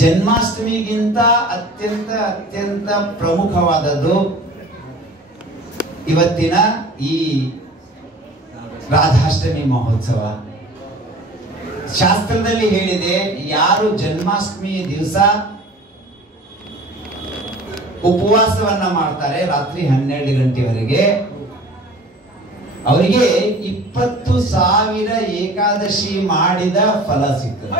ಜನ್ಮಾಷ್ಟಮಿಗಿಂತ ಅತ್ಯಂತ ಅತ್ಯಂತ ಪ್ರಮುಖವಾದದ್ದು ಇವತ್ತಿನ ಈ ರಾಧಾಷ್ಟಮಿ ಮಹೋತ್ಸವ. ಶಾಸ್ತ್ರದಲ್ಲಿ ಹೇಳಿದೆ, ಯಾರು ಜನ್ಮಾಷ್ಟಮಿ ದಿವಸ ಉಪವಾಸವನ್ನ ಮಾಡ್ತಾರೆ ರಾತ್ರಿ 12 ಗಂಟೆವರೆಗೆ, ಅವರಿಗೆ 20,000 ಏಕಾದಶಿ ಮಾಡಿದ ಫಲ ಸಿಗ್ತದೆ.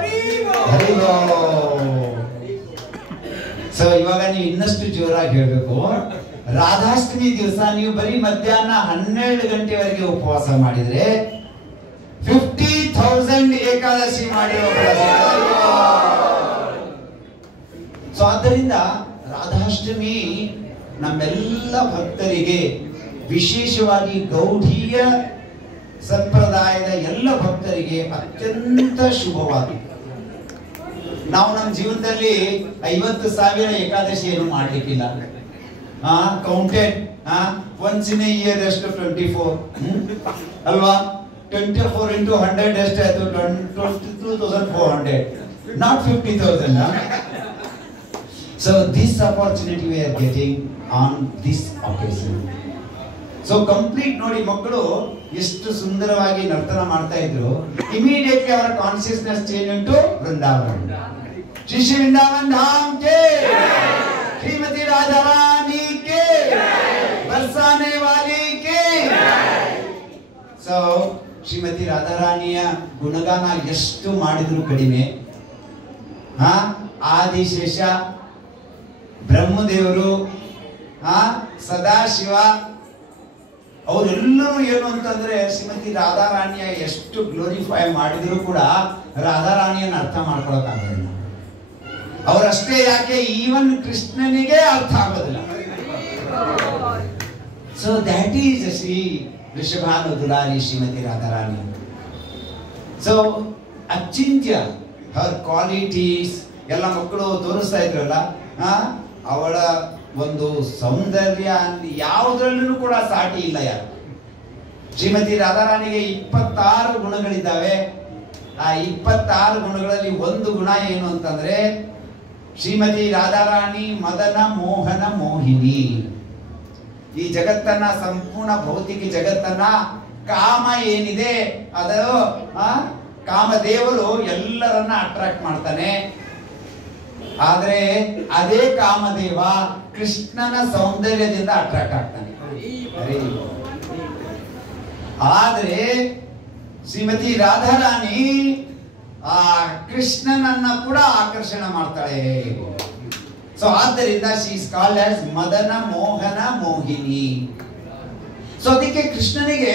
ಸೊ ಇವಾಗ ನೀವು ಇನ್ನಷ್ಟು ಜೋರಾಗಿ ಹೇಳ್ಬೇಕು. ರಾಧಾಷ್ಟಮಿ ದಿವಸ ನೀವು ಬರೀ ಮಧ್ಯಾಹ್ನ 12 ಗಂಟೆವರೆಗೆ ಉಪವಾಸ ಮಾಡಿದ್ರೆ 50,000 ಏಕಾದಶಿ ಮಾಡಿರೋ ಫಲ ಸಿಗ್ತದೆ. ಸೊ ಆದ್ದರಿಂದ ರಾಧಾಷ್ಟಮಿ ನಮ್ಮೆಲ್ಲ ಭಕ್ತರಿಗೆ, ವಿಶೇಷವಾಗಿ ಗೌಢೀಯ ಸಂಪ್ರದಾಯದ ಎಲ್ಲ ಭಕ್ತರಿಗೆ ಅತ್ಯಂತ ಶುಭವಾಗಿದೆ. ನಾವು ನಮ್ಮ ಜೀವನದಲ್ಲಿ 50,000 ಏಕಾದಶಿ ಏನು ಮಾಡ್ಲಿಕ್ಕಿಲ್ಲ. Counted once in a year ಎಷ್ಟು 24 ಅಲ್ವಾ? 24 into 100 ಎಷ್ಟಾಯ್ತು? 22,400, not 50,000. So this opportunity we are getting on this occasion. So complete ನೋಡಿ, ಮಕ್ಕಳು ಎಷ್ಟು ಸುಂದರವಾಗಿ ನರ್ತನ ಮಾಡ್ತಾ ಇದ್ರು. ಇಮಿಡಿಯೇಟ್ಲಿ ಅವರ ಕಾನ್ಶಿಯಸ್ನೆಸ್ ಚೇಂಜ್ ಉಂಟು ವೃಂದಾವನ್. ಶ್ರೀ ಶ್ರೀ ವೃಂದಾವನ್ ಧಾಮ್ ಕೆ, ಶ್ರೀಮತಿ ರಾಧಾ ರಾಣಿ ಕೆ, ಬರ್ಸಾನೆ ವಾಲಿ ಕೆ. ಸೊ ಶ್ರೀಮತಿ ರಾಧಾ ರಾಣಿಯ ಗುಣಗಾನ ಎಷ್ಟು ಮಾಡಿದ್ರು ಕಡಿಮೆ. ಆದಿಶೇಷ, ಬ್ರಹ್ಮದೇವರು, ಸದಾಶಿವ, ಅವರೆಲ್ಲರೂ ಏನು ಅಂತಂದ್ರೆ ಶ್ರೀಮತಿ ರಾಧಾರಾಣಿಯ ಎಷ್ಟು ಗ್ಲೋರಿಫೈ ಮಾಡಿದ್ರು ಕೂಡ ರಾಧಾರಾಣಿಯನ್ನು ಅರ್ಥ ಮಾಡ್ಕೊಳಕ್ಕಾಗೋದಿಲ್ಲ. ಅವರಷ್ಟೇ ಯಾಕೆ, ಈವನ್ ಕೃಷ್ಣನಿಗೆ ಅರ್ಥ ಆಗೋದಿಲ್ಲ. So that is Shri Vrishabhanudulari Shrimati Radharani. So ಅಚಿಂತ್ಯ ಹರ್ ಕ್ವಾಲಿಟೀಸ್ ಎಲ್ಲ ಮಕ್ಕಳು ತೋರಿಸ್ತಾ ಇದ್ರಲ್ಲ, ಅವಳ ಒಂದು ಸೌಂದರ್ಯ ಯಾವುದ್ರಲ್ಲೂ ಕೂಡ ಸಾಟಿ ಇಲ್ಲ ಯಾರು. ಶ್ರೀಮತಿ ರಾಧಾರಾಣಿಗೆ 26 ಗುಣಗಳಿದ್ದಾವೆ. ಆ 26 ಗುಣಗಳಲ್ಲಿ ಒಂದು ಗುಣ ಏನು ಅಂತಂದ್ರೆ, ಶ್ರೀಮತಿ ರಾಧಾರಾಣಿ ಮದನ ಮೋಹನ ಮೋಹಿನಿ. ಈ ಜಗತ್ತನ್ನ, ಸಂಪೂರ್ಣ ಭೌತಿಕ ಜಗತ್ತನ್ನ, ಕಾಮ ಏನಿದೆ ಅದು ಕಾಮದೇವರು ಎಲ್ಲರನ್ನ ಅಟ್ರಾಕ್ಟ್ ಮಾಡ್ತಾನೆ. ಆದ್ರೆ ಅದೇ ಕಾಮದೇವ ಕೃಷ್ಣನ ಸೌಂದರ್ಯದಿಂದ ಅಟ್ರಾಕ್ಟ್ ಆಗ್ತಾನೆ. ಆದ್ರೆ ಶ್ರೀಮತಿ ರಾಧಾರಾಣಿ ಆ ಕೃಷ್ಣನನ್ನ ಕೂಡ ಆಕರ್ಷಣೆ ಮಾಡ್ತಾಳೆ. ಸೊ ಆದ್ದರಿಂದ she is called as Madana Mohana Mohini. So ಅದಕ್ಕೆ ಕೃಷ್ಣನಿಗೆ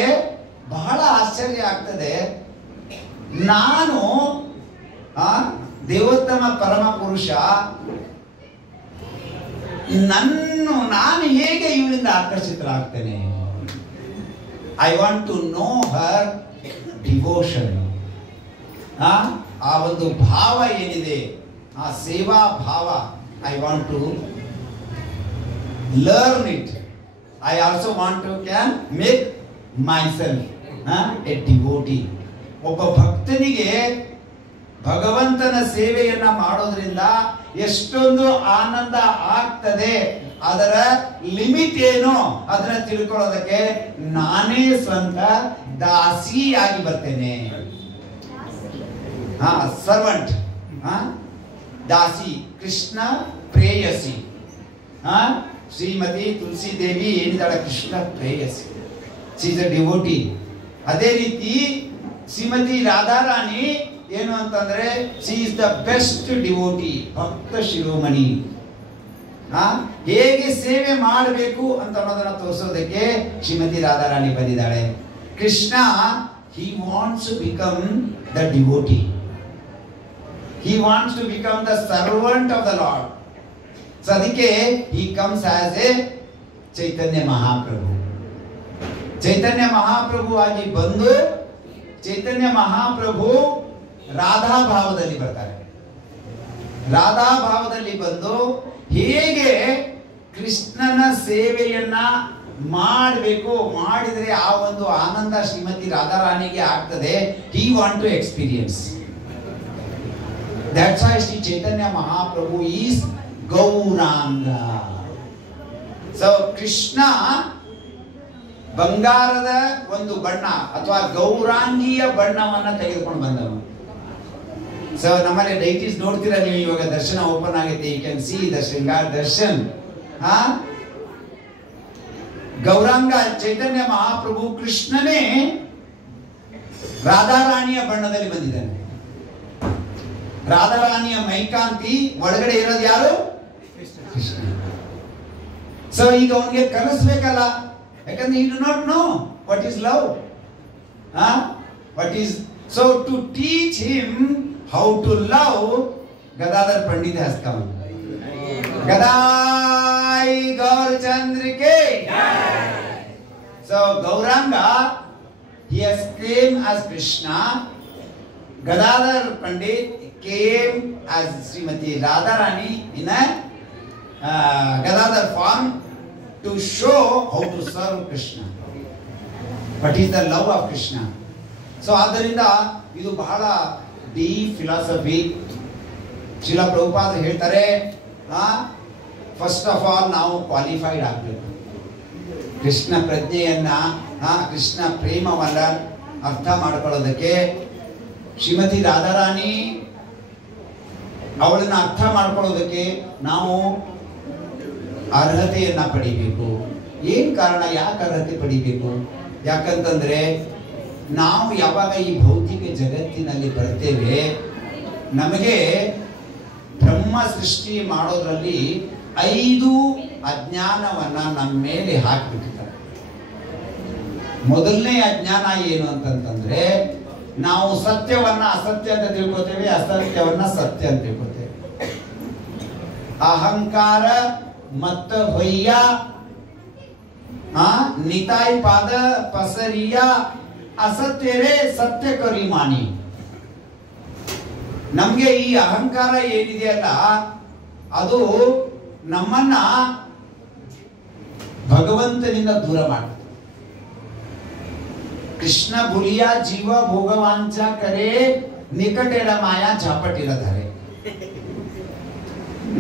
ಬಹಳ ಆಶ್ಚರ್ಯ ಆಗ್ತದೆ, ನಾನು ದೇವೋತ್ತಮ ಪರಮ ಪುರುಷ, ನಾನು ಹೇಗೆ ಇವಳಿಂದ ಆಕರ್ಷಿತರಾಗ್ತೇನೆ? I want to know her devotion. ಆ ಒಂದು ಭಾವ ಏನಿದೆ, ಆ ಸೇವಾ ಭಾವ, I want to learn it. I also want to can make myself a devotee. ಒಬ್ಬ ಭಕ್ತನಿಗೆ ಭಗವಂತನ ಸೇವೆಯನ್ನ ಮಾಡೋದ್ರಿಂದ ಎಷ್ಟೊಂದು ಆನಂದ ಆಗ್ತದೆ, ಅದರ ಲಿಮಿಟ್ ಏನು ಅದನ್ನ ತಿಳ್ಕೊಳ್ಳೋದಕ್ಕೆ ನಾನೇ ಸ್ವಂತ ದಾಸಿಯಾಗಿ ಬರ್ತೇನೆ. ಸರ್ವಂಟ್, ದಾಸಿ, ಕೃಷ್ಣ ಪ್ರೇಯಸಿ. ಶ್ರೀಮತಿ ತುಳಸಿ ದೇವಿ ಏನಿದ್ದಾಳೆ, ಕೃಷ್ಣ ಪ್ರೇಯಸಿ, ಶಿ ಇಸ್ ಅ ಡಿವೋಟಿ. ಅದೇ ರೀತಿ ಶ್ರೀಮತಿ ರಾಧಾರಾಣಿ ಏನು ಅಂತಂದ್ರೆ, she is the best devotee, ಭಕ್ತ ಶಿರೋಮಣಿ. ಹೇಗೆ ಸೇವೆ ಮಾಡಬೇಕು ಅಂತ ಅನ್ನೋದನ್ನ ತೋರಿಸೋದಕ್ಕೆ ಶ್ರೀಮತಿ ರಾಧಾರಾಣಿ ಬಂದಿದ್ದಾಳೆ. Krishna, he wants to become the devotee. He wants to become the servant of the Lord. So ಅದಕ್ಕೆ he comes as a ಚೈತನ್ಯ ಮಹಾಪ್ರಭು. ಚೈತನ್ಯ ಮಹಾಪ್ರಭು ಆಗಿ ಬಂದು, ಚೈತನ್ಯ ಮಹಾಪ್ರಭು ರಾಧಾ ಭಾವದಲ್ಲಿ ಬರ್ತಾರೆ. ರಾಧಾ ಭಾವದಲ್ಲಿ ಬಂದು ಹೇಗೆ ಕೃಷ್ಣನ ಸೇವೆಯನ್ನ ಮಾಡಬೇಕು, ಮಾಡಿದ್ರೆ ಆ ಒಂದು ಆನಂದ ಶ್ರೀಮತಿ ರಾಧಾರಾಣಿಗೆ ಆಗ್ತದೆ. He want to experience. That's why Sri Chaitanya Mahaprabhu is Gauranga. So Krishna ಬಂಗಾರದ ಒಂದು ಬಣ್ಣ ಅಥವಾ ಗೌರಾಂಗಿಯ ಬಣ್ಣವನ್ನ ತೆಗೆದುಕೊಂಡು ಬಂದವನು. ಸೊ ನಮ್ಮಲ್ಲಿ ಡೈಟೀಸ್ ನೋಡ್ತೀರಾ ನೀವು, ಇವಾಗ ದರ್ಶನ ಓಪನ್ ಆಗಿದೆ, ಯು ಕ್ಯಾನ್ ಸಿ ದ ಶೃಂಗಾರ ದರ್ಶನ್. ಗೌರಾಂಗ ಚೈತನ್ಯ ಮಹಾಪ್ರಭು ಕೃಷ್ಣನೇ ರಾಧಾರಾಣಿಯ ಬಣ್ಣದಲ್ಲಿ ಬಂದಿದ್ದಾನೆ. ರಾಧಾರಾಣಿಯ ಮೈಕಾಂತಿ ಒಳಗಡೆ ಇರೋದು ಯಾರು? ಕೃಷ್ಣ. ಸೊ ಈಗ ಅವನಿಗೆ ಕಲಿಸ್ಬೇಕಲ್ಲ, ಯಾಕಂದ್ರೆ he do not know what is love. What is, so to teach him how to love, Gadadhar Pandit has come. Gadai Gaur Chandra ke. So Gauranga, he has came as Krishna. Gadadhar Pandit came as Srimati Radharani in a Gadadhar form to show how to serve Krishna. What is the love of Krishna? So ಆದ್ದರಿಂದ ಇದು ಬಹಳ deep philosophy. Srila ಪ್ರಭುಪಾದರು ಹೇಳ್ತಾರೆ, first of all ನಾವು qualified ಆಗಬೇಕು. ಕೃಷ್ಣ ಪ್ರಜ್ಞೆಯನ್ನ, ಕೃಷ್ಣ ಪ್ರೇಮವನ್ನ ಅರ್ಥ ಮಾಡ್ಕೊಳ್ಳೋದಕ್ಕೆ ಶ್ರೀಮತಿ ರಾಧಾರಾಣಿ ಅವಳನ್ನ ಅರ್ಥ ಮಾಡ್ಕೊಳ್ಳೋದಕ್ಕೆ ನಾವು ಅರ್ಹತೆಯನ್ನ ಪಡಿಬೇಕು. ಏನ್ ಕಾರಣ, ಯಾಕೆ ಅರ್ಹತೆ ಪಡಿಬೇಕು? ಯಾಕಂತಂದ್ರೆ ನಾವು ಯಾವಾಗ ಈ ಭೌತಿಕ ಜಗತ್ತಿನಲ್ಲಿ ಬರ್ತೇವೆ, ನಮಗೆ ಬ್ರಹ್ಮ ಸೃಷ್ಟಿ ಮಾಡೋದ್ರಲ್ಲಿ 5 ಅಜ್ಞಾನವನ್ನ ನಮ್ಮ ಮೇಲೆ ಹಾಕ್ಬಿಟ್ಟಿದ್ದಾರೆ. ಮೊದಲನೇ ಅಜ್ಞಾನ ಏನು ಅಂತಂತಂದ್ರೆ, ನಾವು ಸತ್ಯವನ್ನ ಅಸತ್ಯ ಅಂತ ತಿಳ್ಕೊತೇವೆ, ಅಸತ್ಯವನ್ನ ಸತ್ಯ ಅಂತ ತಿಳ್ಕೊತೇವೆ. ಅಹಂಕಾರ ಮತ್ತ ಹೊಯ್ಯ ನಿತಾಯ್ ಪಾದ ಪಸರಿಯ ಅಸತ್ಯರೇ ಸತ್ಯ ಕರಿ ಮಾನಿ. ನಮ್ಗೆ ಈ ಅಹಂಕಾರ ಏನಿದೆಯಲ್ಲ, ಅದು ನಮ್ಮನ್ನ ಭಗವಂತನಿಂದ ದೂರ ಮಾಡುತ್ತೆ. ಕೃಷ್ಣ ಭುಲಿಯ ಜೀವ ಭೋಗವಾಂಚ ಕರೆ ನಿಕಟೆಡ ಮಾಯಾ ಝಾಪಟಿರಧಾರೆ.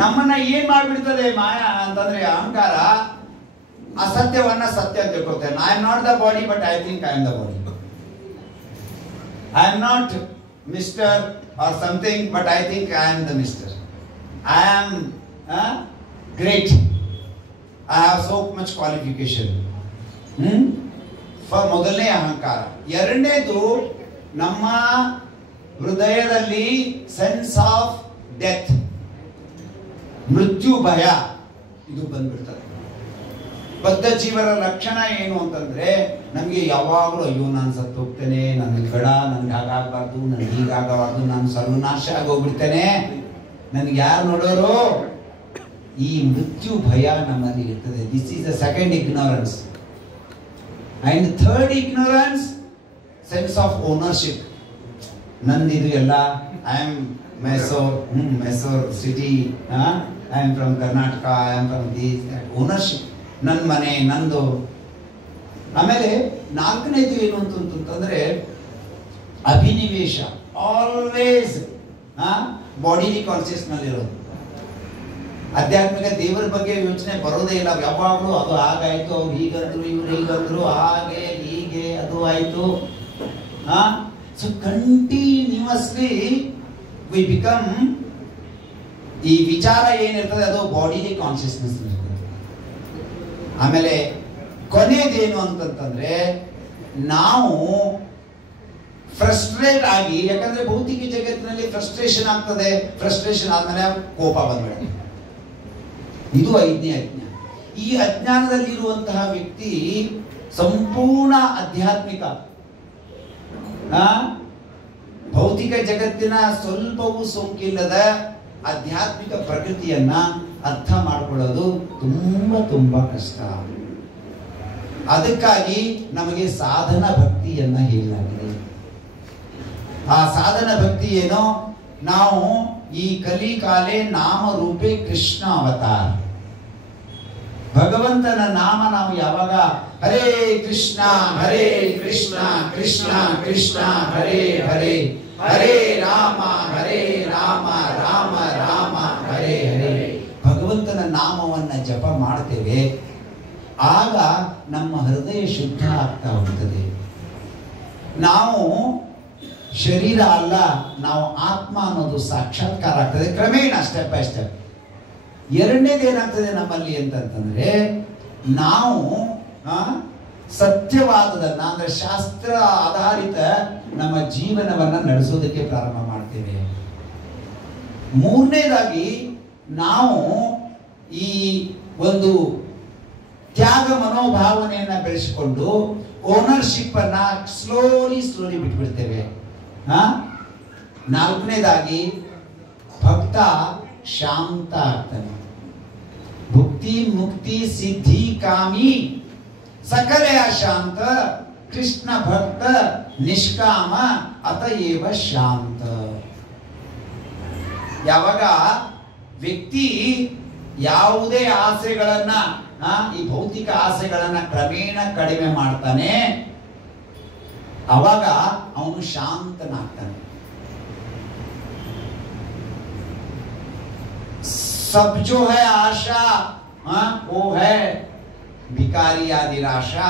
ನಮ್ಮನ್ನ ಏನ್ ಮಾಡ್ಬಿಡ್ತದೆ ಮಾಯಾ ಅಂತಂದ್ರೆ, ಅಹಂಕಾರ ಅಸತ್ಯವನ್ನ ಸತ್ಯ ಅಂತ ತಿಳ್ಕೊಳ್ತೇನೆ. I am not the body but I think I am the body. I am not mister or something but I think I am the mister. I am great, I have so much qualification. ಮೊದಲನೇ ಅಹಂಕಾರ. ಎರಡನೇದು, ನಮ್ಮ ಹೃದಯದಲ್ಲಿ sense of death, ಮೃತ್ಯು ಭಯ, ಇದು ಬಂದ್ಬಿಡ್ತದೆ. ಬದ್ಧ ಜೀವನ ಲಕ್ಷಣ ಏನು ಅಂತಂದ್ರೆ, ನಮ್ಗೆ ಯಾವಾಗಲೂ ಅಯ್ಯೋ ನಾನು ಸತ್ತು ಹೋಗ್ತೇನೆ, ನನಗೆ ಬೇಡ, ನನ್ಗೆ ಹಾಗಾಗಬಾರ್ದು, ನನ್ಗೆ ಹೀಗಾಗಬಾರ್ದು, ನಾನು ಸರ್ವನಾಶ ಆಗೋಗ್ಬಿಡ್ತೇನೆ, ನನ್ಗೆ ಯಾರು ನೋಡೋರು, ಈ ಮೃತ್ಯು ಭಯ ನಮ್ಮಲ್ಲಿ ಇರ್ತದೆ. This is the second ignorance. And third ignorance, sense of ownership. ನಂದಿದು ಎಲ್ಲ, I am Mysore city, I am from Karnataka, I am from this, that. Ownership, ನನ್ನ ಮನೆ ನಂದು. ಆಮೇಲೆ ನಾಲ್ಕನೇದು ಏನು ಅಂತಂದ್ರೆ, ಅಭಿನಿವೇಶ. ಆಲ್ವೇಸ್ ಬಾಡಿಲಿ ಕಾನ್ಸಿಯಸ್ ನಲ್ಲಿ ಇರೋದು. ಆಧ್ಯಾತ್ಮಿಕ ದೇವರ ಬಗ್ಗೆ ಯೋಚನೆ ಬರೋದೇ ಇಲ್ಲ. ಯಾವಾಗಲೂ ಅದು ಹಾಗಾಯ್ತು, ಅವ್ರು ಹೀಗಂದ್ರು, ಇವ್ರು ಹೀಗಂದ್ರು, ಹಾಗೆ ಹೀಗೆ ಅದು ಆಯ್ತು. ಸೊ ಕಂಟಿನ್ಯೂಸ್ಲಿ we become, ಈ ವಿಚಾರ ಏನಿರ್ತದೆ ಅದು ಬಾಡಿಲಿ ಕಾನ್ಶಿಯಸ್ನೆಸ್ ಇರ್ತದೆ. ಆಮೇಲೆ ಕೊನೆಯದೇನು ಅಂತಂತಂದ್ರೆ, ನಾವು ಫ್ರಸ್ಟ್ರೇಟ್ ಆಗಿ, ಯಾಕಂದ್ರೆ ಭೌತಿಕ ಜಗತ್ತಿನಲ್ಲಿ ಫ್ರಸ್ಟ್ರೇಷನ್ ಆಗ್ತದೆ, ಫ್ರಸ್ಟ್ರೇಷನ್ ಆದ್ಮೇಲೆ ಕೋಪ ಬಂದ್ಬಿಡುತ್ತೆ. ಇದು 5ನೇ ಅಜ್ಞಾನ. ಈ ಅಜ್ಞಾನದಲ್ಲಿರುವಂತಹ ವ್ಯಕ್ತಿ ಸಂಪೂರ್ಣ ಆಧ್ಯಾತ್ಮಿಕ, ಭೌತಿಕ ಜಗತ್ತಿನ ಸ್ವಲ್ಪವೂ ಸೋಂಕಿಲ್ಲದ ಆಧ್ಯಾತ್ಮಿಕ ಪ್ರಕೃತಿಯನ್ನ ಅರ್ಥ ಮಾಡಿಕೊಳ್ಳೋದು ತುಂಬಾ ತುಂಬಾ ಕಷ್ಟ. ಅದಕ್ಕಾಗಿ ನಮಗೆ ಸಾಧನ ಭಕ್ತಿಯನ್ನ ಹೇಳಲಾಗಿದೆ. ಆ ಸಾಧನ ಭಕ್ತಿ ಏನೋ, ನಾವು ಈ ಕಲಿಕಾಲೆ ನಾಮ ರೂಪೇ ಕೃಷ್ಣ ಅವತಾರ. ಭಗವಂತನ ನಾಮ ನಾವು ಯಾವಾಗ ಹರೇ ಕೃಷ್ಣ ಕೃಷ್ಣ ಕೃಷ್ಣ ಹರೇ ಹರೇ, ಹರೇ ರಾಮ ರಾಮ ರಾಮ ಹರೇ ಹರೇ, ಭಗವಂತನ ನಾಮವನ್ನ ಜಪ ಮಾಡ್ತೇವೆ, ಆಗ ನಮ್ಮ ಹೃದಯ ಶುದ್ಧ ಆಗ್ತಾ ಹೋಗ್ತದೆ. ನಾವು ಶರೀರ ಅಲ್ಲ, ನಾವು ಆತ್ಮ ಅನ್ನೋದು ಸಾಕ್ಷಾತ್ಕಾರ ಆಗ್ತದೆ ಕ್ರಮೇಣ, ಸ್ಟೆಪ್ ಬೈ ಸ್ಟೆಪ್. ಎರಡನೇದು ಏನಾಗ್ತದೆ ನಮ್ಮಲ್ಲಿ ಅಂತಂತಂದ್ರೆ, ನಾವು ಸತ್ಯವಾದದನ್ನ ಅಂದ್ರೆ ಶಾಸ್ತ್ರ ಆಧಾರಿತ ನಮ್ಮ ಜೀವನವನ್ನ ನಡೆಸೋದಕ್ಕೆ ಪ್ರಾರಂಭ ಮಾಡ್ತೇವೆ. ಮೂರನೇದಾಗಿ ನಾವು ಈ ಒಂದು ತ್ಯಾಗ ಮನೋಭಾವನೆಯನ್ನ ಬೆಳೆಸಿಕೊಂಡು ಓನರ್ಶಿಪ್ ಅನ್ನ ಸ್ಲೋಲಿ ಬಿಟ್ಬಿಡ್ತೇವೆ. ನಾಲ್ಕನೇದಾಗಿ ಭಕ್ತ ಶಾಂತ ಆಗ್ತಾನೆ. ಭುಕ್ತಿ ಮುಕ್ತಿ ಸಿದ್ಧಿ ಕಾಮಿ ಸಕಲೆ ಶಾಂತ, ಕೃಷ್ಣ ಭಕ್ತ ನಿಷ್ಕಾಮ ಅತಯೇವ ಶಾಂತ. ಯಾವಾಗ ವ್ಯಕ್ತಿ ಯಾವುದೇ ಆಸೆಗಳನ್ನ ಈ ಭೌತಿಕ ಆಸೆಗಳನ್ನ ಕ್ರಮೇಣ ಕಡಿಮೆ ಮಾಡ್ತಾನೆ, ಅವಾಗ ಅವನು ಶಾಂತನಾಗ್ತಾನೆ. सब जो है आशा वो है भिखारी या निराशा,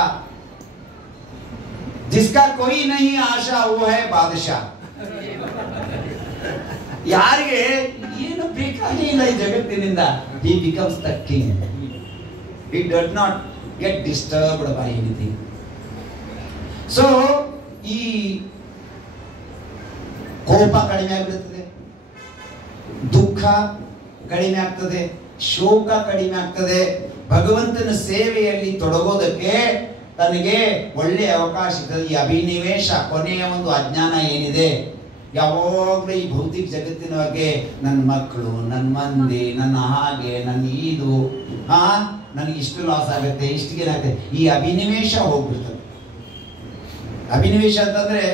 जिसका कोई नहीं आशा वो है बादशाह. ಯಾರಿಗೆ ಏನು ಬೇಕಾಗಿ ಇಲ್ಲ ಈ ಜಗತ್ತಿನಿಂದ, he becomes the king. He does not get disturbed by anything. So ಈ ಕೋಪ ಕಡಿಮೆ ಆಗಿಬಿಡುತ್ತದೆ, ದುಃಖ ಕಡಿಮೆ ಆಗ್ತದೆ, ಶೋಕ ಕಡಿಮೆ ಆಗ್ತದೆ. ಭಗವಂತನ ಸೇವೆಯಲ್ಲಿ ತೊಡಗೋದಕ್ಕೆ ತನಗೆ ಒಳ್ಳೆಯ ಅವಕಾಶ ಇರ್ತದೆ. ಈ ಅಭಿನಿವೇಶ, ಕೊನೆಯ ಒಂದು ಅಜ್ಞಾನ ಏನಿದೆ, ಯಾವಾಗಲೂ ಈ ಭೌತಿಕ ಜಗತ್ತಿನ ಬಗ್ಗೆ ನನ್ನ ಮಕ್ಕಳು, ನನ್ನ ಮಂದಿ, ನನ್ನ ಹಾಗೆ, ನನ್ನ ಇದು ನನಗೆ ಇಷ್ಟು ಲಾಸ್ ಆಗುತ್ತೆ, ಇಷ್ಟಿಗೇನಾಗುತ್ತೆ, ಈ ಅಭಿನಿವೇಶ ಹೋಗ್ಬಿಡ್ತದೆ. ಅಭಿನಿವೇಶ ಅಂತಂದ್ರೆ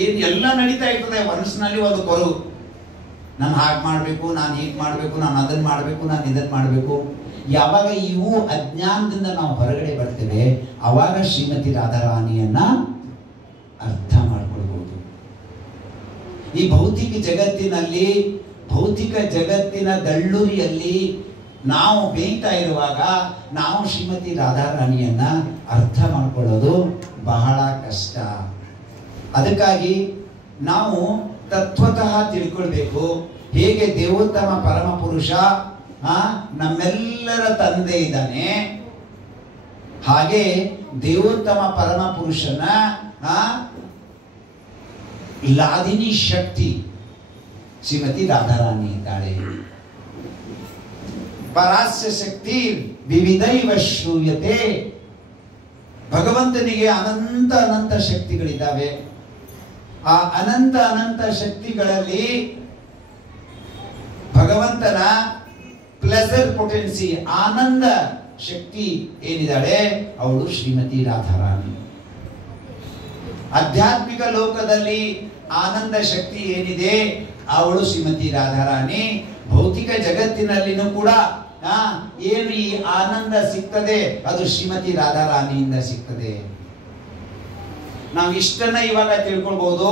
ಏನ್ ಎಲ್ಲ ನಡೀತಾ ಇರ್ತದೆ ಮನಸ್ಸಿನಲ್ಲಿ ಒಂದು ಕೊರಗು, ನಾನು ಹಾಗೆ ಮಾಡಬೇಕು, ನಾನು ಹೀಗೆ ಮಾಡಬೇಕು, ನಾನು ಅದನ್ನು ಮಾಡಬೇಕು, ನಾನು ಇದನ್ನು ಮಾಡಬೇಕು. ಯಾವಾಗ ಇವು ಅಜ್ಞಾನದಿಂದ ನಾವು ಹೊರಗಡೆ ಬರ್ತೇವೆ, ಅವಾಗ ಶ್ರೀಮತಿ ರಾಧಾರಾಣಿಯನ್ನ ಅರ್ಥ ಮಾಡ್ಕೊಳ್ಬಹುದು. ಈ ಭೌತಿಕ ಜಗತ್ತಿನಲ್ಲಿ, ಭೌತಿಕ ಜಗತ್ತಿನ ದಳ್ಳೂರಿಯಲ್ಲಿ ನಾವು ಬೇಯ್ತಾ ಇರುವಾಗ ನಾವು ಶ್ರೀಮತಿ ರಾಧಾರಾಣಿಯನ್ನ ಅರ್ಥ ಮಾಡ್ಕೊಳ್ಳೋದು ಬಹಳ ಕಷ್ಟ. ಅದಕ್ಕಾಗಿ ನಾವು ತತ್ವತಃ ತಿಳ್ಕೊಳ್ಬೇಕು. ಹೇಗೆ ದೇವೋತ್ತಮ ಪರಮ ಪುರುಷ ನಮ್ಮೆಲ್ಲರ ತಂದೆ ಇದ್ದಾನೆ, ಹಾಗೆ ದೇವೋತ್ತಮ ಪರಮ ಪುರುಷನ ಲಾದಿನಿ ಶಕ್ತಿ ಶ್ರೀಮತಿ ರಾಧಾರಾಣಿ ಇದ್ದಾಳೆ. ಪರಾಸ್ಯ ಶಕ್ತಿ ವಿವಿಧೈವ ಶ್ರೂಯತೆ. ಭಗವಂತನಿಗೆ ಅನಂತ ಅನಂತ ಶಕ್ತಿಗಳಿದ್ದಾವೆ. ಆ ಅನಂತ ಶಕ್ತಿಗಳಲ್ಲಿ ಭಗವಂತನ ಪ್ಲೆಸರ್ ಪೊಟೆನ್ಸಿ, ಆನಂದ ಶಕ್ತಿ ಏನಿದ್ದಾಳೆ ಅವಳು ಶ್ರೀಮತಿ ರಾಧಾರಾಣಿ. ಆಧ್ಯಾತ್ಮಿಕ ಲೋಕದಲ್ಲಿ ಆನಂದ ಶಕ್ತಿ ಏನಿದೆ ಅವಳು ಶ್ರೀಮತಿ ರಾಧಾರಾಣಿ. ಭೌತಿಕ ಜಗತ್ತಿನಲ್ಲಿನೂ ಕೂಡ ಏನು ಈ ಆನಂದ ಸಿಗ್ತದೆ ಅದು ಶ್ರೀಮತಿ ರಾಧಾರಾಣಿಯಿಂದ ಸಿಗ್ತದೆ. ನಾವು ಇಷ್ಟನ್ನ ಇವಾಗ ತಿಳ್ಕೊಳ್ಬಹುದು.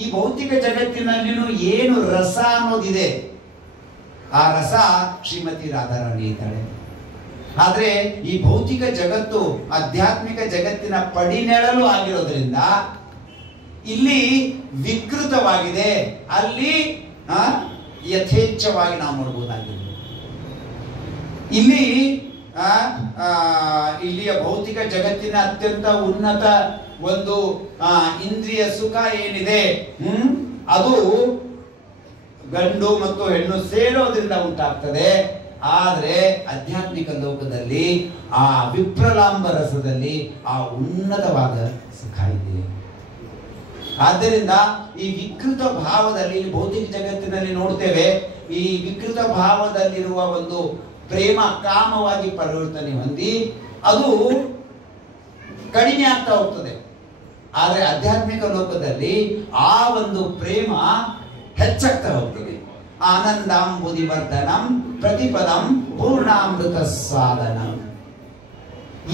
ಈ ಭೌತಿಕ ಜಗತ್ತಿನಲ್ಲಿನೂ ಏನು ರಸ ಅನ್ನೋದಿದೆ, ಆ ರಸ ಶ್ರೀಮತಿ ರಾಧಾರಾಣಿ ಇದ್ದಾಳೆ. ಆದ್ರೆ ಈ ಭೌತಿಕ ಜಗತ್ತು ಆಧ್ಯಾತ್ಮಿಕ ಜಗತ್ತಿನ ಪಡಿನೆಳಲು ಆಗಿರೋದ್ರಿಂದ ಇಲ್ಲಿ ವಿಕೃತವಾಗಿದೆ, ಅಲ್ಲಿ ಯಥೇಚ್ಛವಾಗಿ ನಾವು ನೋಡಬಹುದಾಗಿದೆ. ಇಲ್ಲಿಯ ಭೌತಿಕ ಜಗತ್ತಿನ ಅತ್ಯಂತ ಉನ್ನತ ಒಂದು ಇಂದ್ರಿಯ ಸುಖ ಏನಿದೆ ಅದು ಗಂಡು ಮತ್ತು ಹೆಣ್ಣು ಸೇರೋದ್ರಿಂದ ಉಂಟಾಗ್ತದೆ. ಆದರೆ ಆಧ್ಯಾತ್ಮಿಕ ಲೋಕದಲ್ಲಿ ಆ ವಿಪ್ರಲಾಂಬ ರಸದಲ್ಲಿ ಆ ಉನ್ನತವಾದ ಸುಖ ಇದೆ. ಆದ್ದರಿಂದ ಈ ವಿಕೃತ ಭಾವದಲ್ಲಿ ಭೌತಿಕ ಜಗತ್ತಿನಲ್ಲಿ ನೋಡ್ತೇವೆ, ಈ ವಿಕೃತ ಭಾವದಲ್ಲಿರುವ ಒಂದು ಪ್ರೇಮ ಕಾಮವಾಗಿ ಪರಿವರ್ತನೆ ಹೊಂದಿ ಅದು ಕಡಿಮೆ ಆಗ್ತಾ ಹೋಗ್ತದೆ. ಆದರೆ ಆಧ್ಯಾತ್ಮಿಕ ಲೋಕದಲ್ಲಿ ಆ ಒಂದು ಪ್ರೇಮ ಹೆಚ್ಚಾಗ್ತಾ ಹೋಗ್ತದೆ. ಆನಂದಾಂಬುದಿವರ್ಧನಂ ಪ್ರತಿಪದಂ ಪೂರ್ಣಾಮೃತ ಸಾಧನಂ.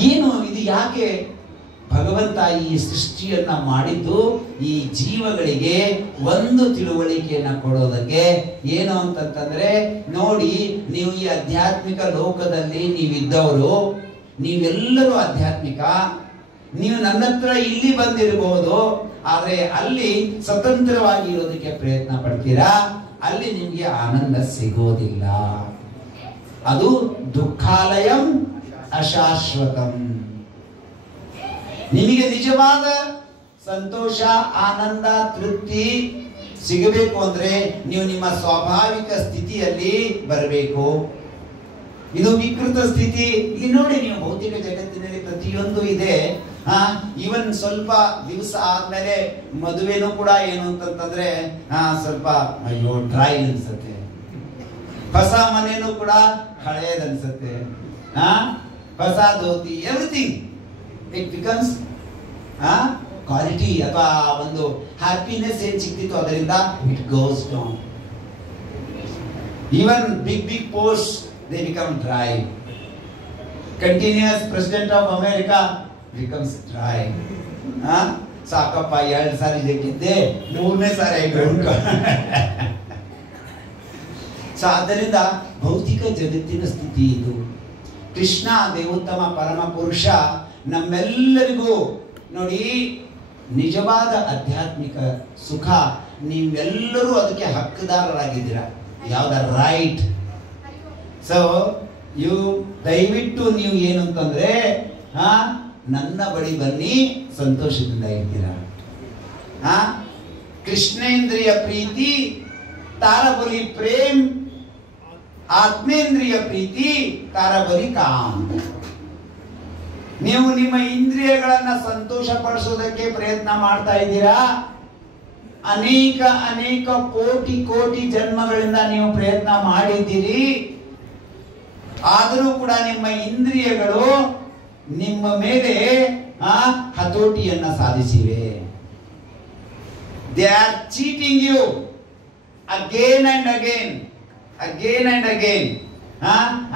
ಏನು ಇದು? ಯಾಕೆ ಭಗವಂತ ಈ ಸೃಷ್ಟಿಯನ್ನ ಮಾಡಿದ್ದು? ಈ ಜೀವಗಳಿಗೆ ಒಂದು ತಿಳುವಳಿಕೆಯನ್ನ ಕೊಡೋದಕ್ಕೆ. ಏನು ಅಂತಂತಂದ್ರೆ, ನೋಡಿ, ನೀವು ಈ ಆಧ್ಯಾತ್ಮಿಕ ಲೋಕದಲ್ಲಿ ನೀವಿದ್ದವರು, ನೀವೆಲ್ಲರೂ ಆಧ್ಯಾತ್ಮಿಕ. ನೀವು ನನ್ನ ಹತ್ರ ಇಲ್ಲಿ ಬಂದಿರಬಹುದು, ಆದ್ರೆ ಅಲ್ಲಿ ಸ್ವತಂತ್ರವಾಗಿ ಇರೋದಕ್ಕೆ ಪ್ರಯತ್ನ ಪಡ್ತೀರಾ, ಅಲ್ಲಿ ನಿಮ್ಗೆ ಆನಂದ ಸಿಗೋದಿಲ್ಲ. ಅದು ದುಃಖಾಲಯಂ ಅಶಾಶ್ವತಂ. ನಿಮಗೆ ನಿಜವಾದ ಸಂತೋಷ, ಆನಂದ, ತೃಪ್ತಿ ಸಿಗಬೇಕು ಅಂದ್ರೆ ನೀವು ನಿಮ್ಮ ಸ್ವಾಭಾವಿಕ ಸ್ಥಿತಿಯಲ್ಲಿ ಬರಬೇಕು. ಇದು ವಿಕೃತ ಸ್ಥಿತಿ. ಇಲ್ಲಿ ನೋಡಿ, ನೀವು ಭೌತಿಕ ಜಗತ್ತಿನಲ್ಲಿ ಪ್ರತಿಯೊಂದು ಇದೆ. ಈವನ್ ಸ್ವಲ್ಪ ದಿವಸ ಆದ್ಮೇಲೆ ಮದುವೆನೂ ಕೂಡ ಏನು ಅಂತಂತಂದ್ರೆ ಸ್ವಲ್ಪ ಅಯ್ಯೋ ಡ್ರೈ ಅನ್ಸುತ್ತೆ. ಹೊಸ ಮನೆನೂ ಕೂಡ ಹಳೆಯದನ್ಸುತ್ತೆ. ಹೊಸ dhoti, everything it becomes quality ಅಥವಾ ಒಂದು ಹ್ಯಾಪಿನೆಸ್ ಏನ್ ಸಿಗ್ತಿತ್ತು ಅದರಿಂದ it goes down. Even big post they become dry. Continues president of America becomes dry. ಸಾಕಪ್ಪ, 2 ಸಾರಿ ಜಗ್ಗಿದ್ದೆ, 3ನೇ ಸಾರಿ ಗ್ರೌಂಡ್. ಸೊ ಆದ್ದರಿಂದ ಭೌತಿಕ ಜಗತ್ತಿನ ಸ್ಥಿತಿ ಇದು. ಕೃಷ್ಣ ದೇವೋತ್ತಮ ಪರಮ ಪುರುಷ ನಮ್ಮೆಲ್ಲರಿಗೂ ನೋಡಿ ನಿಜವಾದ ಆಧ್ಯಾತ್ಮಿಕ ಸುಖ ನೀವೆಲ್ಲರೂ ಅದಕ್ಕೆ ಹಕ್ಕುದಾರರಾಗಿದ್ದೀರಾ. ಯಾವ್ದ ರೈಟ್. ಸೊ ದಯವಿಟ್ಟು ನೀವು ಏನು ಅಂತಂದ್ರೆ ನನ್ನ ಬಳಿ ಬನ್ನಿ, ಸಂತೋಷದಿಂದ ಇರ್ತೀರಾ. ಕೃಷ್ಣೇಂದ್ರಿಯ ಪ್ರೀತಿ, ತಾರಬಲಿ ಪ್ರೇಮ್, ಆತ್ಮೇಂದ್ರಿಯ ಪ್ರೀತಿ, ತಾರಬಲಿ ಕಾಮ್. ನೀವು ನಿಮ್ಮ ಇಂದ್ರಿಯಗಳನ್ನ ಸಂತೋಷ ಪಡಿಸೋದಕ್ಕೆ ಪ್ರಯತ್ನ ಮಾಡ್ತಾ ಇದ್ದೀರಾ. ಅನೇಕ ಕೋಟಿ ಜನ್ಮಗಳಿಂದ ನೀವು ಪ್ರಯತ್ನ ಮಾಡಿದ್ದೀರಿ. ಆದರೂ ಕೂಡ ನಿಮ್ಮ ಇಂದ್ರಿಯಗಳು ನಿಮ್ಮ ಮೇಲೆ ಹತೋಟಿಯನ್ನ ಸಾಧಿಸಿವೆ. They are cheating you again and again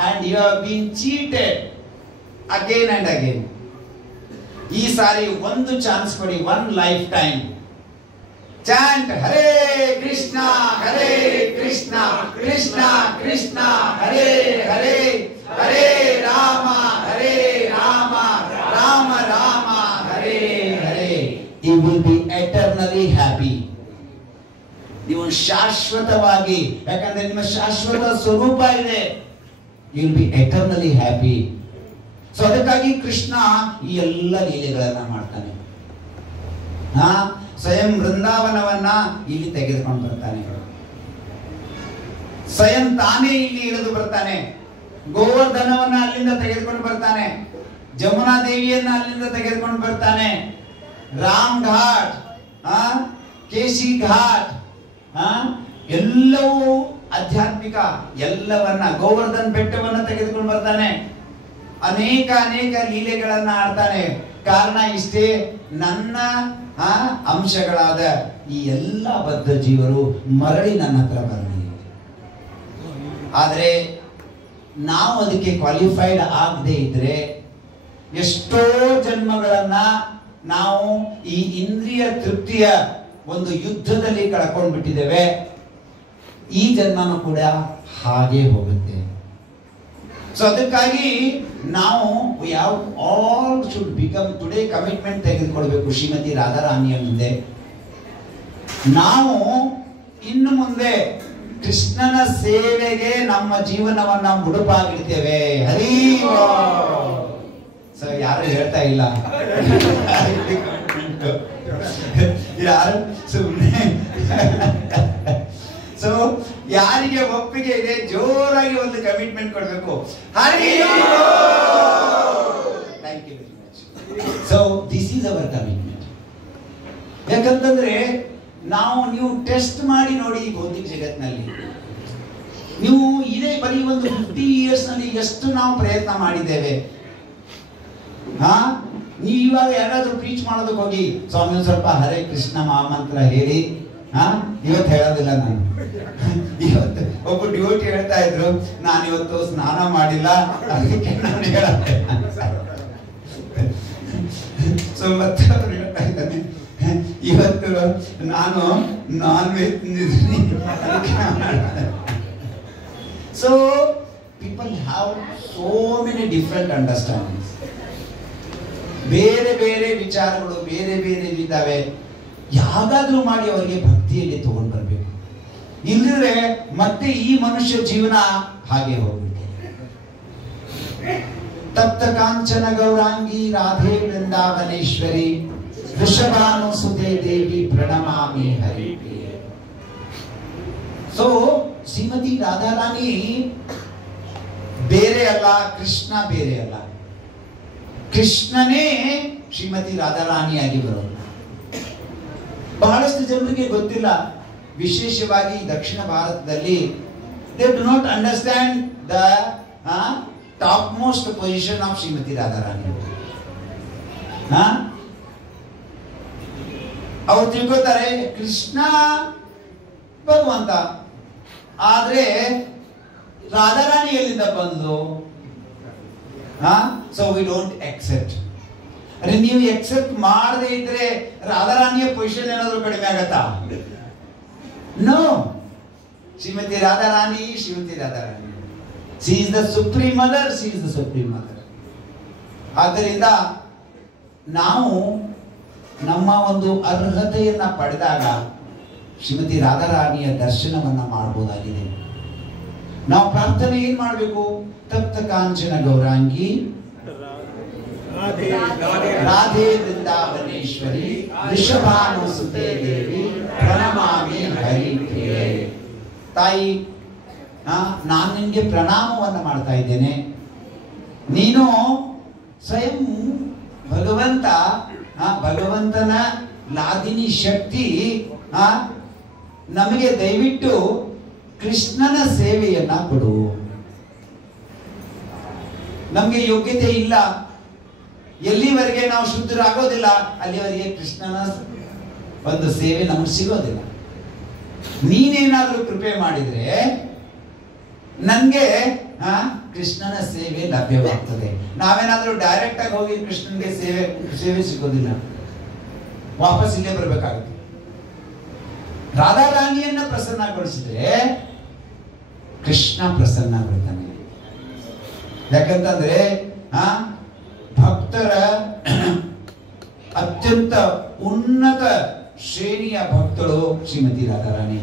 and you have been cheated again and again. ಈ ಸಾರಿ ಒಂದು ಚಾನ್ಸ್ ಕೊಡಿ, one life time. Chant Hare Krishna Krishna Krishna Hare Hare, Hare Rama Rama Rama Hare Hare. You will be eternally happy. ನೀವು ಶಾಶ್ವತವಾಗಿ, ಯಾಕಂದ್ರೆ ನಿಮ್ಮ ಶಾಶ್ವತ ಸ್ವರೂಪ ಇದೆ. You will be eternally happy. So ಅದಕ್ಕಾಗಿ ಕೃಷ್ಣ ಈ ಎಲ್ಲ ಲೀಲೆಗಳನ್ನ ಮಾಡ್ತಾನೆ. ಸ್ವಯಂ ವೃಂದಾವನವನ್ನ ಇಲ್ಲಿ ತೆಗೆದುಕೊಂಡು ಬರ್ತಾನೆ. ಸ್ವಯಂ ತಾನೇ ಇಲ್ಲಿ ಇಳಿದು ಬರ್ತಾನೆ. ಗೋವರ್ಧನವನ್ನ ಅಲ್ಲಿಂದ ತೆಗೆದುಕೊಂಡು ಬರ್ತಾನೆ. ಜಮುನಾ ದೇವಿಯನ್ನ ಅಲ್ಲಿಂದ ತೆಗೆದುಕೊಂಡು ಬರ್ತಾನೆ. ರಾಮ್ ಘಾಟ್, ಕೇಶಿ ಘಾಟ್, ಎಲ್ಲವೂ ಆಧ್ಯಾತ್ಮಿಕ. ಎಲ್ಲವನ್ನ, ಗೋವರ್ಧನ್ ಬೆಟ್ಟವನ್ನ ತೆಗೆದುಕೊಂಡು ಬರ್ತಾನೆ. ಅನೇಕ ಲೀಲೆಗಳನ್ನ ಆಡ್ತಾನೆ. ಕಾರಣ ಇಷ್ಟೇ, ನನ್ನ ಅಂಶಗಳಾದ ಈ ಎಲ್ಲ ಬದ್ಧ ಜೀವರು ಮರಳಿ ನನ್ನ ಹತ್ರ ಬರಲಿ. ಆದ್ರೆ ನಾವು ಅದಕ್ಕೆ ಕ್ವಾಲಿಫೈಡ್ ಆಗದೆ ಇದ್ರೆ ಎಷ್ಟೋ ಜನ್ಮಗಳನ್ನ ನಾವು ಈ ಇಂದ್ರಿಯ ತೃಪ್ತಿಯ ಒಂದು ಯುದ್ಧದಲ್ಲಿ ಕಳ್ಕೊಂಡು ಬಿಟ್ಟಿದ್ದೇವೆ. ಈ ಜನ್ಮನೂ ಕೂಡ ಹಾಗೆ ಹೋಗುತ್ತೆ. ಸೊ ಅದಕ್ಕಾಗಿ ನಾವು all should become today commitment ತೆಗೆದುಕೊಳ್ಬೇಕು ಶ್ರೀಮತಿ ರಾಧಾರಾಣಿಯ ಮುಂದೆ. ನಾವು ಇನ್ನು ಮುಂದೆ ಕೃಷ್ಣನ ಸೇವೆಗೆ ನಮ್ಮ ಜೀವನವನ್ನ ಮುಡುಪಾಗಿಡ್ತೇವೆ. ಹರಿ. ಸೊ ಯಾರು ಹೇಳ್ತಾ ಇಲ್ಲ, ಯಾರು ಸುಮ್ಮನೆ. ಸೊ ಯಾರಿಗೆ ಒಪ್ಪಿಗೆ ಇದೆ ಜೋರಾಗಿ ಒಂದು ಕಮಿಟ್ಮೆಂಟ್ ಕೊಡಬೇಕು. Hari. Thank you very much. So this is our commitment. ಯಾಕಂತಂದ್ರೆ ನೀವು ಟೆಸ್ಟ್ ಮಾಡಿ ನೋಡಿ, ಈ ಭೌತಿಕ ಜಗತ್ತಿನಲ್ಲಿ ನೀವು ಇದೇ ಬರೀ ಒಂದು 50 years ನಲ್ಲಿ ಎಷ್ಟು ನಾವು ಪ್ರಯತ್ನ ಮಾಡಿದ್ದೇವೆ. ನೀವು ಇವಾಗ ಯಾರಾದ್ರೂ ಪ್ರೀಚ್ ಮಾಡೋದಕ್ಕೆ ಹೋಗಿ, ಸ್ವಾಮಿ ಸ್ವಲ್ಪ ಹರೇ ಕೃಷ್ಣ ಮಹಾಮಂತ್ರ ಹೇಳಿ, ಇವತ್ತು ಹೇಳೋದಿಲ್ಲ ನಾನು. ಇವತ್ತು ಒಬ್ಬ ಡ್ಯೂಟಿ ಹೇಳ್ತಾ ಇದ್ರು, ನಾನು ಇವತ್ತು ಸ್ನಾನ ಮಾಡಿಲ್ಲ, ಅದಕ್ಕೆ ನಾನು ಹೇಳತ್ತೆ. ಸೊ ಮತ್ತೆ ಅವ್ರು ಹೇಳ್ತಾ ಇದ್ದಾನೆ, ಇವತ್ತು ನಾನು ನಾನ್ ವೆಜ್ ತಿಂದಿದ್ದೀನಿ. So people have so many different understandings. ಬೇರೆ ಬೇರೆ ವಿಚಾರಗಳು ಬೇರೆ ಬೇರೆ ಇದ್ದಾವೆ. ಯಾವ್ದಾದ್ರೂ ಮಾಡಿ ಅವರಿಗೆ ಭಕ್ತಿಯಲ್ಲಿ ತಗೊಂಡು ಬರ್ಬೇಕು. ಇಲ್ಲದ್ರೆ ಮತ್ತೆ ಈ ಮನುಷ್ಯ ಜೀವನ ಹಾಗೆ ಹೋಗ್ಬಿಟ್ಟು. ತಪ್ತ ಕಾಂಚನ ಗೌರಾಂಗಿ ರಾಧೆ ವೃಂದಾವನೇಶ್ವರಿ ವೃಷಭಾನುಸುತೆ ದೇವಿ ಪ್ರಣಮಾಮಿ ಹರಿ. ಸೊ ಶ್ರೀಮತಿ ರಾಧಾರಾಣಿ ಬೇರೆ ಅಲ್ಲ, ಕೃಷ್ಣ ಬೇರೆ ಅಲ್ಲ. ಕೃಷ್ಣನೇ ಶ್ರೀಮತಿ ರಾಧಾರಾಣಿಯಾಗಿ ಬರೋದು. ಬಹಳಷ್ಟು ಜನರಿಗೆ ಗೊತ್ತಿಲ್ಲ, ವಿಶೇಷವಾಗಿ ದಕ್ಷಿಣ ಭಾರತದಲ್ಲಿ they do not understand the topmost position of Shrimati Radharani. ಅವ್ರು ತಿಳ್ಕೊತಾರೆ ಕೃಷ್ಣ ಭಗವಂತ, ಆದ್ರೆ ರಾಧಾರಾಣಿ ಎಲ್ಲಿಂದ ಬಂದು? So we don't accept. ಅರೆ ನೀವು ಎಕ್ಸೆಪ್ಟ್ ಮಾಡದೇ ಇದ್ರೆ ರಾಧಾರಾಣಿಯ ಪೊಸಿಷನ್ ಏನಾದ್ರು ಕಡಿಮೆ ಆಗತ್ತಾ? No. Shrimati Radharani Shrimati Radharani, she is the supreme mother, she is the supreme mother. ಆದ್ದರಿಂದ ನಾವು ನಮ್ಮ ಒಂದು ಅರ್ಹತೆಯನ್ನ ಪಡೆದಾಗ ಶ್ರೀಮತಿ ರಾಧಾರಾಣಿಯ ದರ್ಶನವನ್ನ ಮಾಡಬಹುದಾಗಿದೆ. ನಾವು ಪ್ರಾರ್ಥನೆ ಏನ್ ಮಾಡಬೇಕು? ತಪ್ತ ಕಾಂಚನ ಗೌರಾಂಗಿ ರಾಧೆ ವೃಂದಾವನೇಶ್ವರಿ ವೃಷಭಾನುಸುತೆ ದೇವಿ ಪ್ರಣಮಾಮಿ ಹರಿಪ್ರಿಯೆ. ತಾಯಿ, ನಾನು ನಿನ್ಗೆ ಪ್ರಣಾಮವನ್ನು ಮಾಡ್ತಾ ಇದ್ದೇನೆ. ನೀನು ಸ್ವಯಂ ಭಗವಂತ, ಭಗವಂತನ ಲಾದಿನಿ ಶಕ್ತಿ. ನಮಗೆ ದಯವಿಟ್ಟು ಕೃಷ್ಣನ ಸೇವೆಯನ್ನ ಕೊಡು. ನಮಗೆ ಯೋಗ್ಯತೆ ಇಲ್ಲ, ಎಲ್ಲಿವರೆಗೆ ನಾವು ಶುದ್ಧರಾಗೋದಿಲ್ಲ ಅಲ್ಲಿವರೆಗೆ ಕೃಷ್ಣನ ಒಂದು ಸೇವೆ ನಮಗೆ ಸಿಗೋದಿಲ್ಲ. ನೀನೇನಾದ್ರೂ ಕೃಪೆ ಮಾಡಿದ್ರೆ ನನ್ಗೆ ಕೃಷ್ಣನ ಸೇವೆ ಲಭ್ಯವಾಗ್ತದೆ. ನಾವೇನಾದ್ರೂ ಡೈರೆಕ್ಟ್ ಆಗಿ ಹೋಗಿ ಕೃಷ್ಣನ್ಗೆ ಸೇವೆ ಸಿಗೋದಿಲ್ಲ, ವಾಪಸ್ ಇಲ್ಲೇ ಬರ್ಬೇಕಾಗುತ್ತೆ. ರಾಧಾರಾಣಿಯನ್ನ ಪ್ರಸನ್ನಗೊಳಿಸಿದ್ರೆ ಕೃಷ್ಣ ಪ್ರಸನ್ನಗೊಳ್ತಾನೆ. ಯಾಕಂತಂದ್ರೆ ಭಕ್ತರ ಅತ್ಯಂತ ಉನ್ನತ ಶ್ರೇಣಿಯ ಭಕ್ತಳು Shrimati Radharani.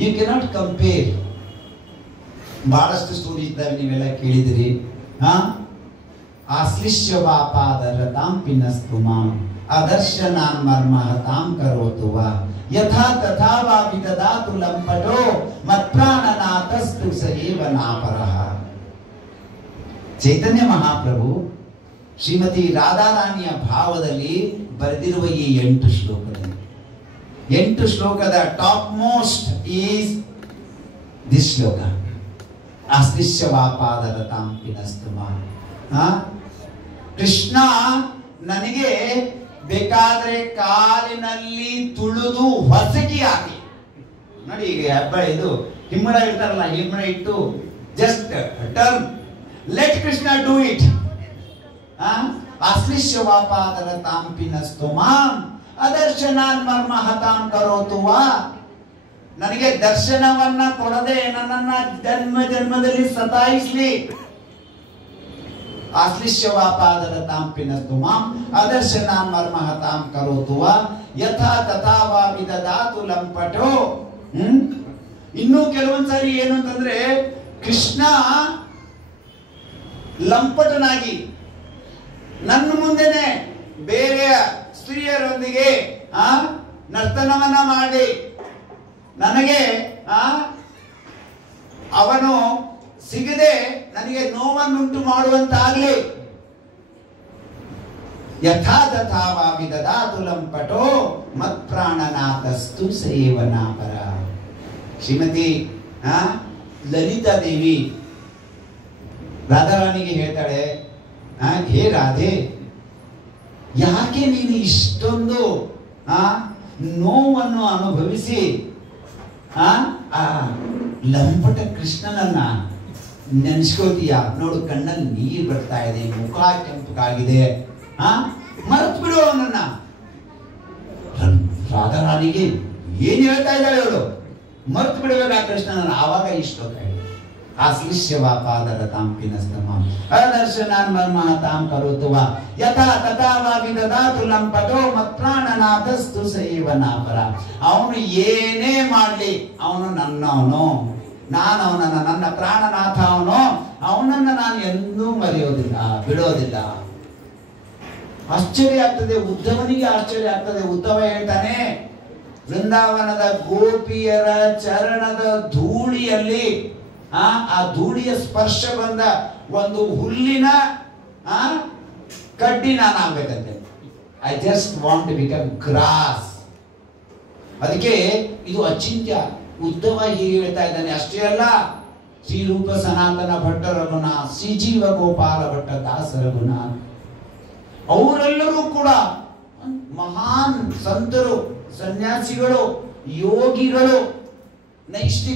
You cannot compare. ಬಹಳಷ್ಟು ಸ್ಟೋರಿ ಇದ್ದಾವೆ, ನೀವೆಲ್ಲ ಕೇಳಿದಿರಿ. ಆಶ್ಲಿಷ್ಯವಾಪಾದರತಾಂ ಪಿನಸ್ತು ಮಾಂ ಅದರ್ಶನಾನ್ ಮರ್ಮಹತಾಂ ಕರೋತು ವಾ ಯಥಾ ತಥಾ ವಾ ವಿದದಾತು ಲಂಪಟೋ ಮತ್ಪ್ರಾಣನಾಥಸ್ತು ಸಯೇವ ನಾಪರಃ. ಚೈತನ್ಯ ಮಹಾಪ್ರಭು ಶ್ರೀಮತಿ ರಾಧಾರಾಣಿಯ ಭಾವದಲ್ಲಿ ಬರೆದಿರುವ ಈ 8 ಶ್ಲೋಕದಲ್ಲಿ 8 ಶ್ಲೋಕದ ಟಾಪ್ ಮೋಸ್ಟ್ ಈಸ್ ದಿಸ್ ಶ್ಲೋಕ. ಆಶ್ಲಿಷ್ಯವಾಪಾದರತಾಂ ಪಿನಸ್ತು ಮಾಂ. ಕೃಷ್ಣ ನನಗೆ ಬೇಕಾದ್ರೆ ಕಾಲಿನಲ್ಲಿ ತುಳಿದು ಹೊಸಕಿ ಹಾಕಿ. ನೋಡಿ, ಈಗ ಹೆಬ್ಬಳ ಇದು ಹಿಮ್ಮಡ ಇರ್ತಾರಲ್ಲ, ಹಿಮ್ಮಡ ಇಟ್ಟು just turn, let Krishna do it. ಆಶ್ಲಿಷ್ಯವಾಪಾದರತಾಂ ಪಿನಸ್ತು ಮಾಂ ಅದರ್ಶನಾನ್ ಮರ್ಮಹತಾಂ ಕರೋತು ವಾ. ನನಗೆ ದರ್ಶನವನ್ನ ಕೊಡದೆ ನನ್ನನ್ನ ಜನ್ಮ ಜನ್ಮದಲ್ಲಿ ಸತಾಯಿಸ್ಲಿ. ಆಶ್ಲಿಷ್ಯವಾಪಾದರತಾಂ ಪಿನಸ್ತು ಮಾಂ ಅದರ್ಶನಾನ್ ಮರ್ಮಹತಾಂ ಕರೋತು ವಾ ಯಥಾ ತಥಾ ವಾ ವಿದದಾತು ಲಂಪಟೋ. ಇನ್ನೂ ಕೆಲವೊಂದ್ಸಾರಿ ಏನು ಅಂತಂದ್ರೆ ಕೃಷ್ಣ ಲಂಪಟನಾಗಿ ನನ್ನ ಮುಂದೆನೆ ಬೇರೆ ಸ್ತ್ರೀಯರೊಂದಿಗೆ ನರ್ತನವನ್ನ ಮಾಡಿ ನನಗೆ ಅವನು ಸಿಗದೆ ನನಗೆ ನೋವನ್ನುಂಟು ಮಾಡುವಂತಾಗಲಿ. ಯಥಾ ತಥಾ ವಾ ವಿದದಾತು ಲಂಪಟೋ ಮತ್ಪ್ರಾಣನಾಥಸ್ತು ಸೇವನಾಪರ. ಶ್ರೀಮತಿ ಲಲಿತಾ ದೇವಿ ರಾಧಾರಾಣಿಗೆ ಹೇಳ್ತಾಳೆ, ಹೇ ರಾಧೆ, ಯಾಕೆ ನೀನು ಇಷ್ಟೊಂದು ನೋವನ್ನು ಅನುಭವಿಸಿ ಆ ಲಂಪಟ ಕೃಷ್ಣನನ್ನ ನೆನ್ಸ್ಕೋತೀಯ. ನೋಡು, ಕಣ್ಣಲ್ಲಿ ನೀರು ಬರ್ತಾ ಇದೆ, ಮುಖ ಕೆಂಪಗಾಗಿದೆ, ಮರೆತು ಬಿಡು ಅವನನ್ನ. ರಾಧಾರಾಣಿಗೆ ಏನ್ ಹೇಳ್ತಾ ಇದ್ದಾಳೆ ಅವಳು? ಮರೆತು ಬಿಡಬೇಕು ಆ ಕೃಷ್ಣನನ್ನ. ಆವಾಗ ಇಷ್ಟು ಆಶ್ಲಿಷ್ಯವಾಪಾದರತಾಂ ಪಿನಸ್ತಮಾಂ ಅದರ್ಶನಾನ್ ಮರ್ಮಹತಾಂ ಕರೋತುವ ಯಥಾ ತಥಾ ವಾ ವಿದದಾತು ಲಂಪಟೋ ಮತ್ಪ್ರಾಣನಾಥಸ್ತು ಸೇವನಾಪರ. ಅವನು ಏನೇ ಮಾಡ್ಲಿ, ಅವನು ನನ್ನವನು, ನಾನು ಅವನನ್ನ, ನನ್ನ ಪ್ರಾಣನಾಥ ಅವನು, ಅವನನ್ನ ನಾನು ಎಂದೂ ಮರೆಯೋದಿಲ್ಲ, ಬಿಡೋದಿಲ್ಲ. ಆಶ್ಚರ್ಯ ಆಗ್ತದೆ ಉದ್ಧವನಿಗೆ, ಆಶ್ಚರ್ಯ ಆಗ್ತದೆ. ಉದ್ಧವ ಹೇಳ್ತಾನೆ, ವೃಂದಾವನದ ಗೋಪಿಯರ ಚರಣದ ಧೂಳಿಯಲ್ಲಿ ಆ ಧೂಳಿಯ ಸ್ಪರ್ಶ ಬಂದ ಒಂದು ಹುಲ್ಲಿನ ಕಡ್ಡಿ ನಾನು ಆಗ್ಬೇಕಂತೆ. I just want to become grass. ಅದಕ್ಕೆ ಇದು ಅಚಿಂತ್ಯ. ಉದ್ಧವ ಹೀಗೆ ಹೇಳ್ತಾ ಇದ್ದಾನೆ. ಅಷ್ಟೇ ಅಲ್ಲ, ಶ್ರೀರೂಪ ಸನಾತನ ಭಟ್ಟ ರಘುನಾಥ್, ಶ್ರೀಜೀವ ಗೋಪಾಲ ಭಟ್ಟ ದಾಸ ರಘುನಾಥ್, ಅವರೆಲ್ಲರೂ ಕೂಡ ಮಹಾನ್ ಸಂತರು, ಸನ್ಯಾಸಿಗಳು, ಯೋಗಿಗಳು, ನೈಷ್ಠಿಕ